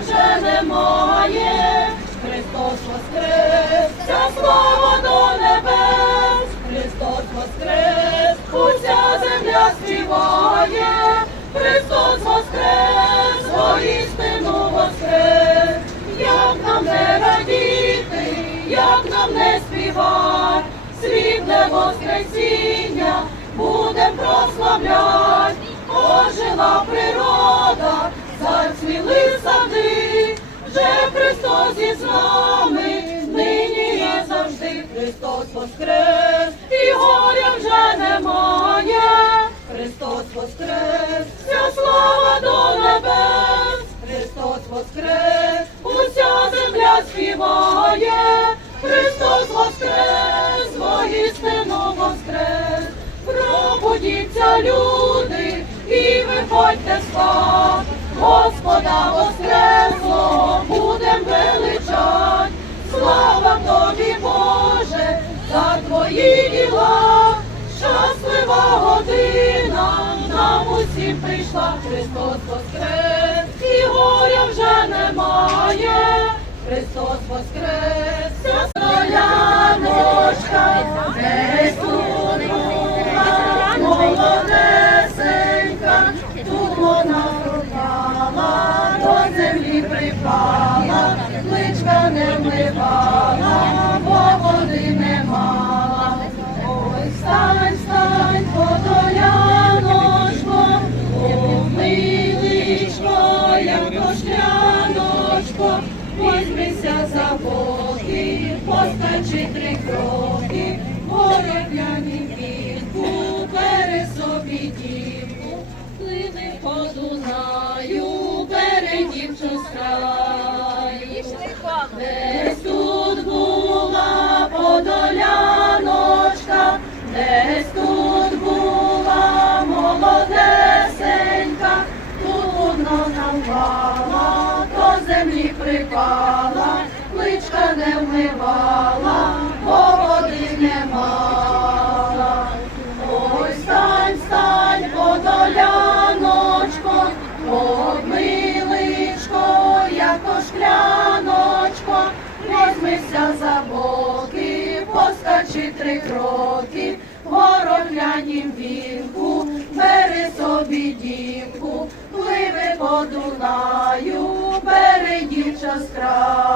вже немає. Христос воскрес, вся слава до небес. Христос воскрес, уся земля співає. Христос воскрес, воістину воскрес. Як нам не радіти, як нам не співати, світле воскресіння будем прославлять, воскрес, і горя вже немає, Христос воскрес, вся слава до небес, Христос воскрес, уся земля співає, Христос воскрес, воістину воскрес, пробудіться люди і виходьте з Господа воскресло прийшла, Христос воскрес, і горя вже немає, Христос воскрес, вся стояночка, десь тут була, молодесенька, тут вона пропала, до землі припала, личка не вмивала, кошляночко, возьмися за боки, постачи три кроки, ворогляні вінку, бери собі дівку, пливи по Дунаю, бери дівчу з краю. Десь тут була подоляночка, десь тут була молодесенька, тут одно навала, до землі припала, личка не вмивала, бо води не мала. Ой, стань, стань, подоляночко, обмиличко, яко шкляночко, возьмися за боки, поскачи три кроки, вороглянім вінку, бери собі дівку, пливи по Дунаю, бери час з краю.